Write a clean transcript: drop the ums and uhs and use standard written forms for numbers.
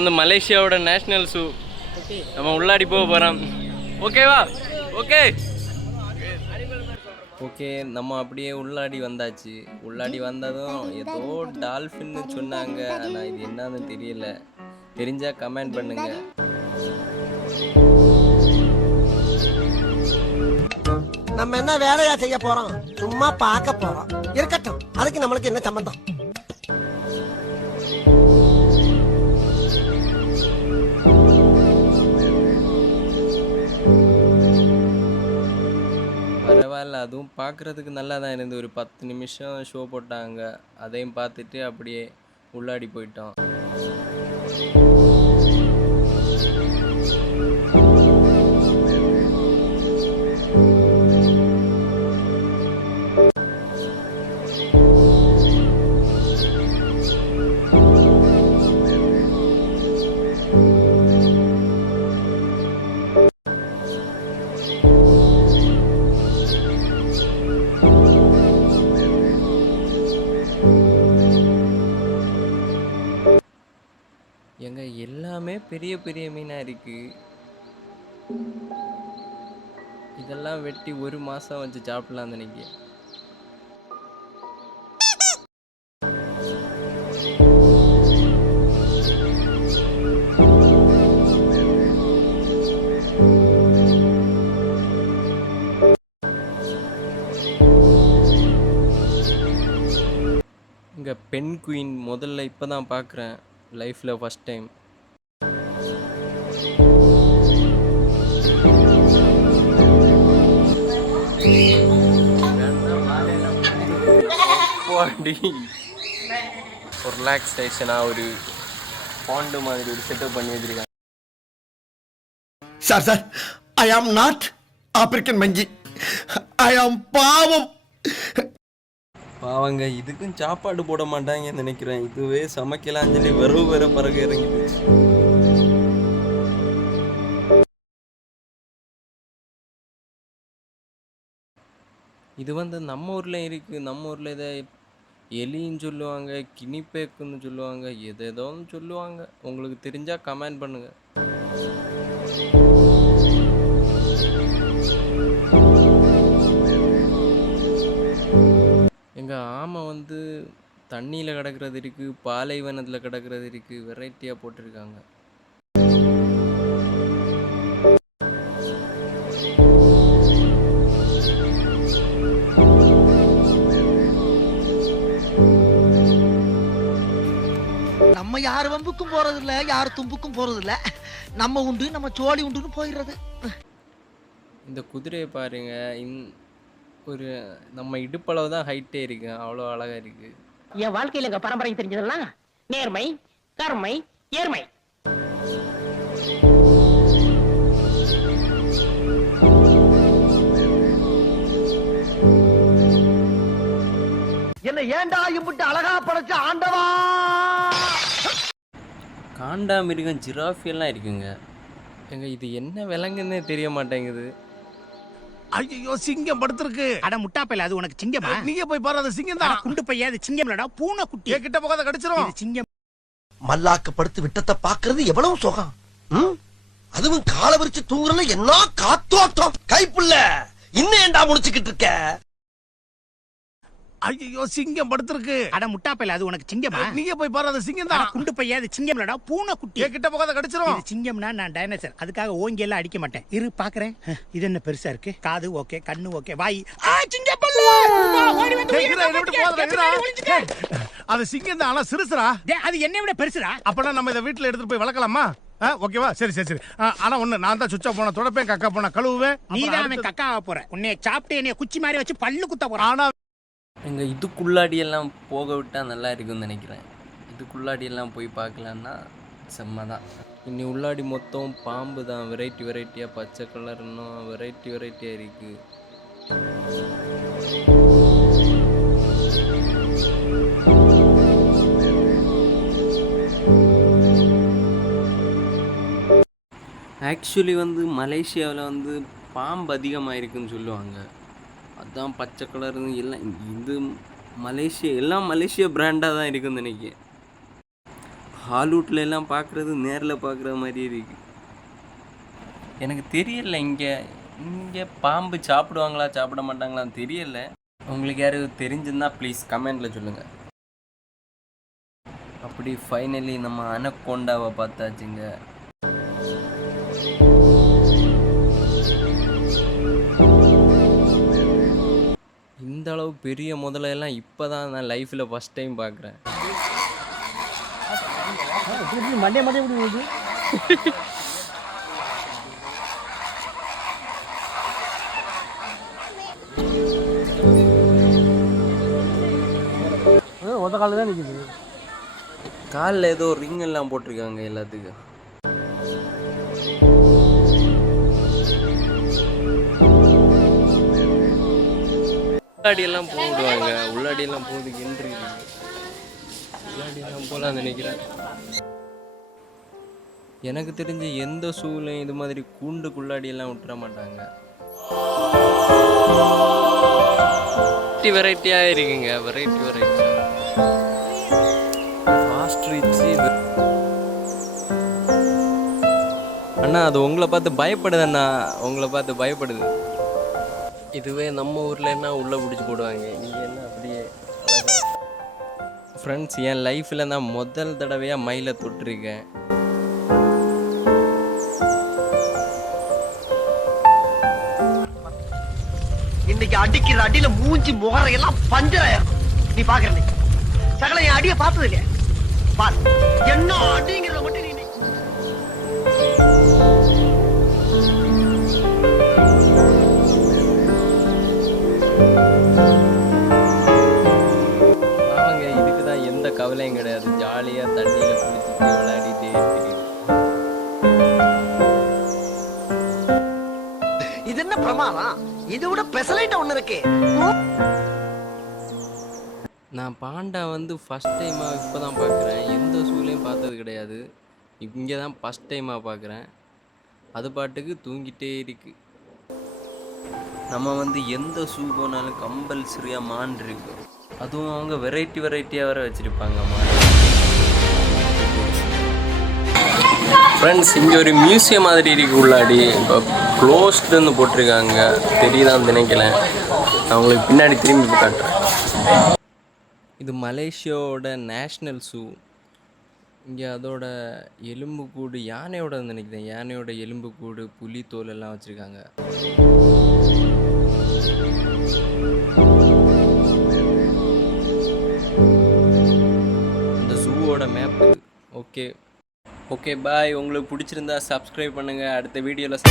வந்து மலேசியாவோட national shoe நம்ம உள்ளாடி போக போகிறோம். ஓகேவா? ஓகே ஓகே நம்ம அப்படியே உள்ளாடி வந்தாச்சு. உள்ளாடி வந்ததும் ஏதோ டால்ஃபின்னு சொன்னாங்க. ஆனால் இது என்னன்னு தெரியல. தெரிஞ்சால் கமெண்ட் பண்ணுங்க. நம்ம என்ன வேலையா செய்ய போறோம்? சும்மா பார்க்க போறோம். இருக்கட்டும், அதுக்கு நம்மளுக்கு என்ன சம்பந்தம்? பரவாயில்ல, அதுவும் பார்க்குறதுக்கு நல்லா தான் இருந்து. ஒரு 10 நிமிஷம் ஷோ போட்டாங்க. அதையும் பார்த்துட்டு அப்படியே உள்ளாடி போயிட்டோம். எங்க எல்லாமே பெரிய பெரிய மீனாக இருக்கு. இதெல்லாம் வெட்டி 1 மாதம் வச்சு சாப்பிடலாம் நினைக்கிறேன். இங்கே பெண் குயின் முதல்ல இப்போ தான் பார்க்குறேன் லைஃப்பில் ஃபஸ்ட் டைம். ஒரு ரிலாக்ஸேஷனாக ஒரு பாண்டு மாதிரி ஒரு செட்டப் பண்ணி வச்சிருக்காங்க. Sir I am not African மங்கி. ஐ ஆம் பாவம். பாவங்க, இதுக்கும் சாப்பாடு போட மாட்டாங்கன்னு நினைக்கிறேன். இதுவே சமைக்கலாம் சொல்லி வெறும் வேற பிறகு இறங்கிது. இது வந்து நம்ம ஊரில் இருக்குது. நம்ம ஊரில் இதை எலின்னு சொல்லுவாங்க, கினிப்பேக்குன்னு சொல்லுவாங்க, எதேதோன்னு சொல்லுவாங்க. உங்களுக்கு தெரிஞ்சால் கமெண்ட் பண்ணுங்கள். எங்கள் ஆமை வந்து தண்ணியில் கிடக்கிறது இருக்குது, பாலைவனத்தில் கிடக்கிறது இருக்குது, வெரைட்டியாக போட்டிருக்காங்க. நம்ம யார் வம்புக்கும் போறது இல்ல, யார் தும்புக்கும் போறது இல்ல. நம்ம உண்டு, நம்ம சோழி உண்டுன்னு போயிடுறது. இந்த குதிரையை பாருங்க, ஒரு நம்ம இடுப்பளவு தான் ஹைட்டே இருக்கு. அவ்வளோ அழகா இருக்கு. என் வாழ்க்கையில எங்க பரம்பரை தெரிஞ்சதெல்லாம் நேர்மை, கருமை, ஏர்மை. என்ன ஏண்டா இம்புட்டு அழகா படைச்ச ஆண்டவா? காண்டா மிருகம் ஜிராஃபி எல்லாம் இருக்குங்க. எங்க இது என்ன விலங்குன்னே தெரிய மாட்டேங்குது. ஐயோ, சிங்கம் படுத்திருக்கு. அட முட்டாப்பையில, அது உனக்கு சிங்கமா? நீங்க போய் பாரு, அது சிங்கம் தான். குண்டு பையா, அது சிங்கம் இல்லடா, பூனை குட்டி. கிட்ட போகாத, கடிச்சிரும். சிங்கம். மல்லாக்க படுத்து விட்டத்தை பாக்குறது எவ்வளவு சுகம். அதுவும் கால விரிச்சு தூங்குறல என்ன காத்தோட்டம். கைப்புள்ள இன்னும் ஏண்டா முடிச்சுக்கிட்டு இருக்க? ஐயோ, சிங்கம் படுத்திருக்கு. அட முட்டாப்பையில, அது உனக்கு சிங்கமா? நீங்க போய் பாரு, அது சிங்கம் தான். குண்டு பையா, அது சிங்கம் இல்லடா, பூனை குட்டி. கிட்ட போகாத, கடிச்சிரும். சிங்கம்னா நான் டைனோசர், அதுக்காக ஓங்கி எல்லாம் அடிக்க மாட்டேன். இரு பாக்குறேன். இது என்ன பெருசா இருக்கு? காது ஓகே, கண்ணு ஓகே, வாய். அது சிங்கம் தான், ஆனா சிறுசுரா. அது என்னை விட பெருசுடா. அப்பனா நம்ம இதை வீட்டுல எடுத்துட்டு போய் வளர்க்கலாமா? ஓகேவா? சரி சரி சரி. ஆனா ஒண்ணு, நான் தான் சுச்சா போன தொடப்பேன், கக்கா போன கழுவுவேன். நீ தான் கக்கா போற. உன்னை சாப்பிட்டு என்னைய குச்சி மாதிரி வச்சு பல்லு குத்த போற. ஆனா எங்க இதுக்குள்ளாடி எல்லாம் போக விட்டா நல்லா இருக்குன்னு நினைக்கிறேன். இதுக்குள்ளாடி எல்லாம் போய் பார்க்கலான்னா செம்ம தான். இனி உள்ளாடி மொத்தம் பாம்பு தான். வெரைட்டி வெரைட்டியாக பச்சை கலர், இன்னும் வெரைட்டி வெரைட்டியாக இருக்குது. ஆக்சுவலி வந்து மலேசியாவில் வந்து பாம்பு அதிகமாக இருக்குதுன்னு சொல்லுவாங்க. அதுதான் பச்சை கலர் எல்லாம். இது எல்லாம் மலேசியா பிராண்டாக தான் இருக்குதுன்னு நினைக்கிறேன். ஹாலிவுட்ல எல்லாம் பார்க்குறது நேரில் பார்க்குற மாதிரி இருக்கு. எனக்கு தெரியல இங்கே பாம்பு சாப்பிடுவாங்களா சாப்பிட மாட்டாங்களான்னு தெரியல. உங்களுக்கு யாரும் தெரிஞ்சிருந்தா ப்ளீஸ் கமெண்டில் சொல்லுங்கள். அப்படி ஃபைனலி நம்ம அனக்கொண்டாவை பார்த்தாச்சுங்க. இந்த அளவு பெரிய முதலையெல்லாம் இப்போ தான் நான் லைஃப்பில் ஃபஸ்ட் டைம் பார்க்குறேன். மண்டே மண்டே எப்படி போகுது? ஒத்த காலில் தான் நிற்கிது. காலில் ஏதோ ரிங் எல்லாம் போட்டிருக்காங்க எல்லாத்துக்கும். உள்ளாடியெல்லாம் போடுவாங்க. உள்ளாடியெல்லாம் போகுதுக்கு என்ட்ரி உள்ளாடியெல்லாம் போகலாம் நினைக்கிறேன். எனக்கு தெரிஞ்ச எந்த சூழ்நிலையும் இது மாதிரி கூண்டுக்குள்ளாடியெல்லாம் விட்டுற மாட்டாங்க. வெரைட்டியாக இருக்குங்க. Variety ostrich. அண்ணா அது உங்களை பார்த்து பயப்படுது. அண்ணா உங்களை பார்த்து பயப்படுது. இதுவே நம்ம ஊரில் என்ன உள்ளே பிடிச்சி போடுவாங்க. இங்கே என்ன அப்படியே ஃப்ரெண்ட்ஸ், என் லைஃப்பில் நான் முதல் தடவையாக மயிலை தொட்டிருக்கேன். இன்னைக்கு அடிக்கிற அடியில மூஞ்சி முகரையெல்லாம் பஞ்சராயிரும். நீ பாக்குற சகல என் அடிய பார்த்தது இல்லையா? பாரு என்ன அடிங்கிறத மட்டும் நீ அவங்க இதுக்கு தான் எந்த கவலையும் கிடையாது. ஜாலியாக தண்ணியில் குளிச்சுட்டு விளையாடிட்டே இருக்குது. இது என்ன பிரமாதம்? இதை விட பெசலைட்ட ஒண்ணு இருக்கு. நான் பாண்டா வந்து ஃபஸ்ட் டைமாக இப்போ தான் பார்க்குறேன். எந்த சூலையும் பார்த்தது கிடையாது. இங்கே தான் ஃபஸ்ட் டைமாக பார்க்குறேன். அது பாட்டுக்கு தூங்கிட்டே இருக்கு. நம்ம வந்து எந்த ஷூ போனாலும் கம்பல்சரியாக மான் இருக்கு. அதுவும் அவங்க வெரைட்டியாக வேறு வச்சுருப்பாங்க மான். ஃப்ரெண்ட்ஸ், இங்கே ஒரு மியூசியம் மாதிரி இருக்கு. உள்ளாடி இப்போ க்ளோஸ்டுன்னு போட்டிருக்காங்க. தெரியுதான்னு நினைக்கிறேன். நான் உங்களுக்கு பின்னாடி திரும்பி காட்டுறேன். இது மலேசியாவோட நேஷ்னல் ஷூ. இங்கே அதோட எலும்புக்கூடு யானையோட நினைக்கிறேன். யானையோட எலும்புக்கூடு, புலி தோல் எல்லாம் வச்சுருக்காங்க. இந்த ஷூவோட மேப். Okay bye. உங்களுக்கு பிடிச்சிருந்தா சப்ஸ்கிரைப் பண்ணுங்கள். அடுத்த வீடியோவில்